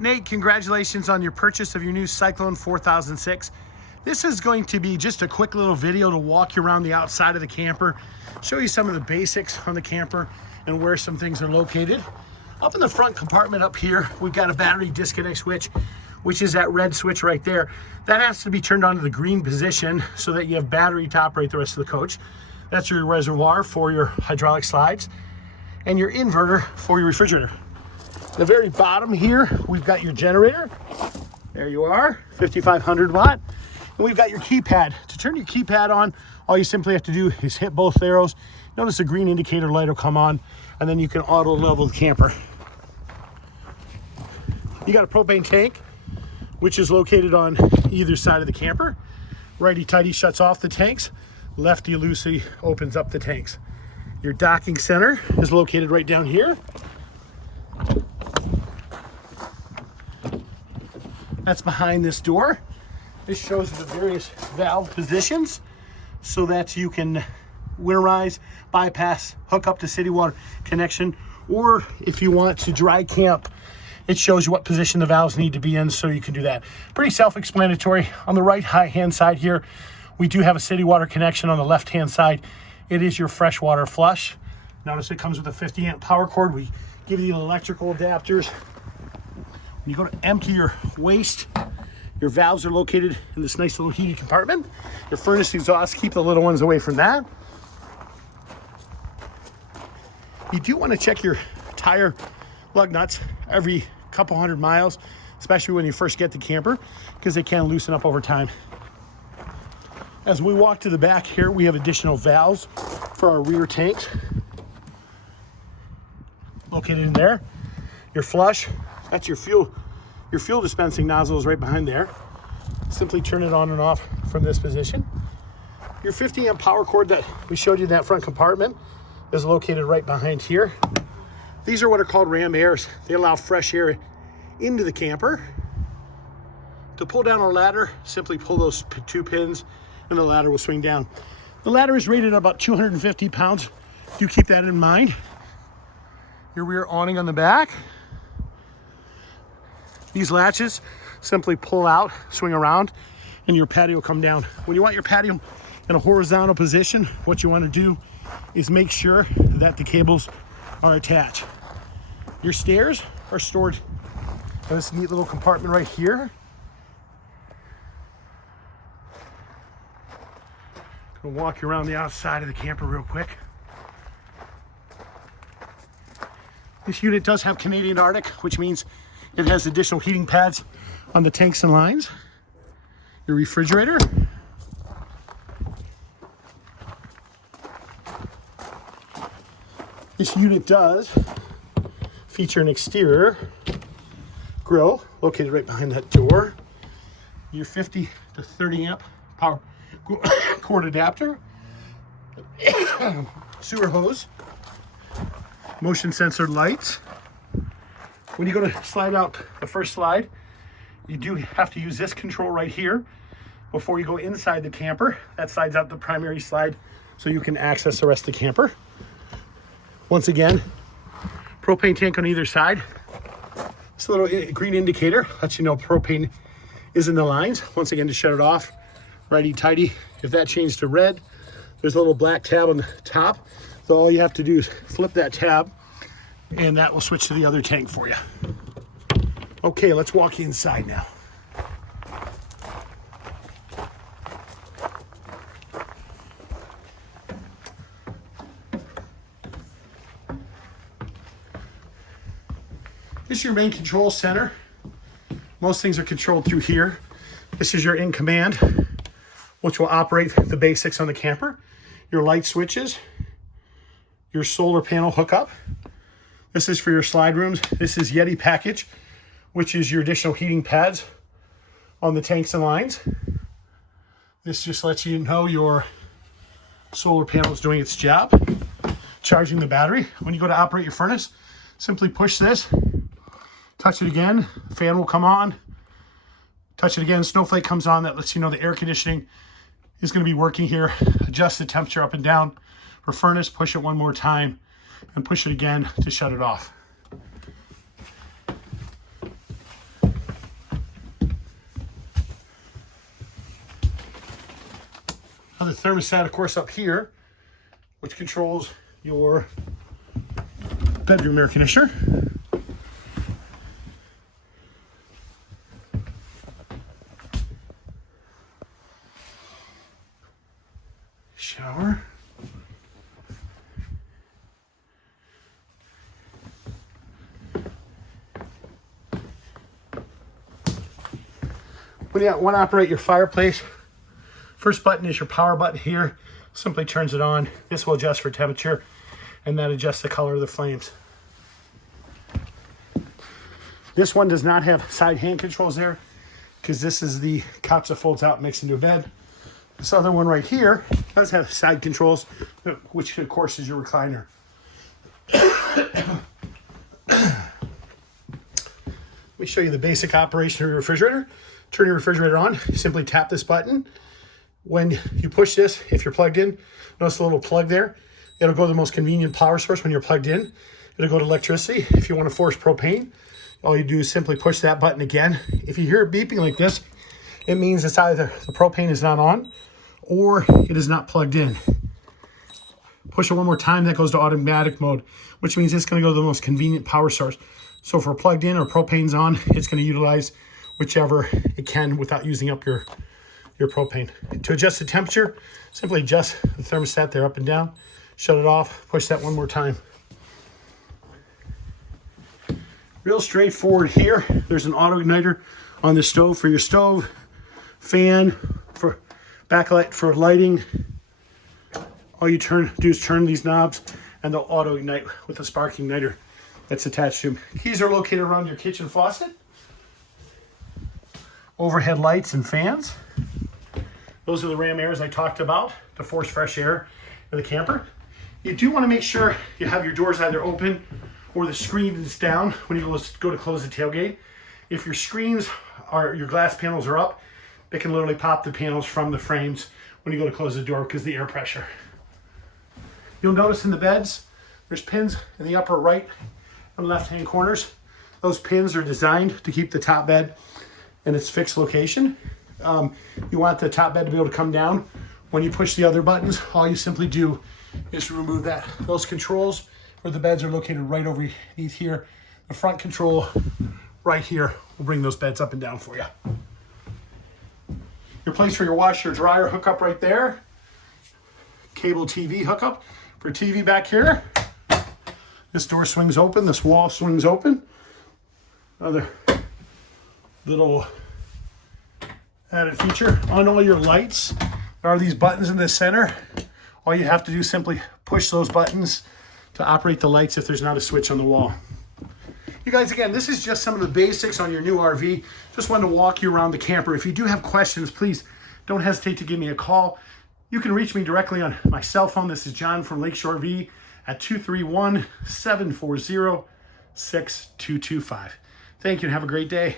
Nate, congratulations on your purchase of your new Cyclone 4006. This is going to be just a quick little video to walk you around the outside of the camper, show you some of the basics on the camper and where some things are located. Up in the front compartment up here, we've got a battery disconnect switch, which is that red switch right there. That has to be turned on to the green position so that you have battery to operate the rest of the coach. That's your reservoir for your hydraulic slides and your inverter for your refrigerator. The very bottom here, we've got your generator. There you are, 5500 watt. And we've got your keypad. To turn your keypad on, all you simply have to do is hit both arrows. Notice the green indicator light will come on, and then you can auto level the camper. You got a propane tank, which is located on either side of the camper. Righty-tighty shuts off the tanks. Lefty-loosey opens up the tanks. Your docking center is located right down here. That's behind this door. This shows the various valve positions so that you can winterize, bypass, hook up to city water connection, or if you want to dry camp, it shows you what position the valves need to be in so you can do that. Pretty self-explanatory. On the right hand side here, we do have a city water connection. On the left-hand side, it is your freshwater flush. Notice it comes with a 50 amp power cord. We give you the electrical adapters. When you go to empty your waste, your valves are located in this nice little heated compartment. Your furnace exhaust, keep the little ones away from that. You do want to check your tire lug nuts every couple hundred miles, especially when you first get the camper, because they can loosen up over time. As we walk to the back here, we have additional valves for our rear tanks located in there. Your flush, that's your fuel dispensing nozzle is right behind there. Simply turn it on and off from this position. Your 50 amp power cord that we showed you in that front compartment is located right behind here. These are what are called ram airs. They allow fresh air into the camper. To pull down a ladder, simply pull those two pins and the ladder will swing down. The ladder is rated at about 250 pounds. Do keep that in mind. Your rear awning on the back. These latches simply pull out, swing around, and your patio will come down. When you want your patio in a horizontal position, what you want to do is make sure that the cables are attached. Your stairs are stored in this neat little compartment right here. Gonna walk you around the outside of the camper real quick. This unit does have Canadian Arctic, which means it has additional heating pads on the tanks and lines. Your refrigerator. This unit does feature an exterior grill located right behind that door. Your 50 to 30 amp power cord adapter. Sewer hose. Motion sensor lights. When you go to slide out the first slide, you do have to use this control right here before you go inside the camper. That slides out the primary slide so you can access the rest of the camper. Once again, propane tank on either side. This little green indicator lets you know propane is in the lines. Once again, to shut it off, righty-tighty. If that changed to red, there's a little black tab on the top. So all you have to do is flip that tab and that will switch to the other tank for you. Okay, let's walk inside now. This is your main control center. Most things are controlled through here. This is your in command, which will operate the basics on the camper. Your light switches, your solar panel hookup. This is for your slide rooms. This is Yeti package, which is your additional heating pads on the tanks and lines. This just lets you know your solar panel is doing its job, charging the battery. When you go to operate your furnace, simply push this, touch it again, the fan will come on. Touch it again, snowflake comes on. That lets you know the air conditioning is going to be working here. Adjust the temperature up and down. For furnace, push it one more time and push it again to shut it off. Another thermostat, of course, up here, which controls your bedroom air conditioner. Shower. When you want to operate your fireplace, first button is your power button here. Simply turns it on. This will adjust for temperature, and that adjusts the color of the flames. This one does not have side hand controls there, because this is the couch that folds out and makes into a bed. This other one right here does have side controls, which of course is your recliner. Let me show you the basic operation of your refrigerator. Turn your refrigerator on, simply tap this button. When you push this, if you're plugged in, notice the little plug there. It'll go to the most convenient power source when you're plugged in. It'll go to electricity. If you want to force propane, all you do is simply push that button again. If you hear it beeping like this, it means it's either the propane is not on or it is not plugged in. Push it one more time, that goes to automatic mode, which means it's going to go to the most convenient power source. So if we're plugged in or propane's on, it's going to utilize whichever it can without using up your propane. To adjust the temperature, simply adjust the thermostat there up and down, shut it off, push that one more time. Real straightforward here. There's an auto igniter on the stove for your stove, fan for backlight for lighting. All you do is turn these knobs and they'll auto ignite with a spark igniter that's attached to them. Keys are located around your kitchen faucet. Overhead lights and fans. Those are the ram airs I talked about to force fresh air in the camper. You do want to make sure you have your doors either open or the screen is down when you go to close the tailgate. If your your glass panels are up, it can literally pop the panels from the frames when you go to close the door because of the air pressure. You'll notice in the beds, there's pins in the upper right and left-hand corners. Those pins are designed to keep the top bed in its fixed location. You want the top bed to be able to come down. When you push the other buttons, all you simply do is remove that. Those controls where the beds are located right underneath here. The front control right here will bring those beds up and down for you. Your place for your washer dryer hookup right there. Cable TV hookup for TV back here. This door swings open, this wall swings open. Another little added feature on all your lights. There are these buttons in the center. All you have to do is simply push those buttons to operate the lights if there's not a switch on the wall. You guys, again, this is just some of the basics on your new RV. Just wanted to walk you around the camper. If you do have questions, please don't hesitate to give me a call. You can reach me directly on my cell phone. This is John from Lakeshore RV at 231-740-6225. Thank you and have a great day.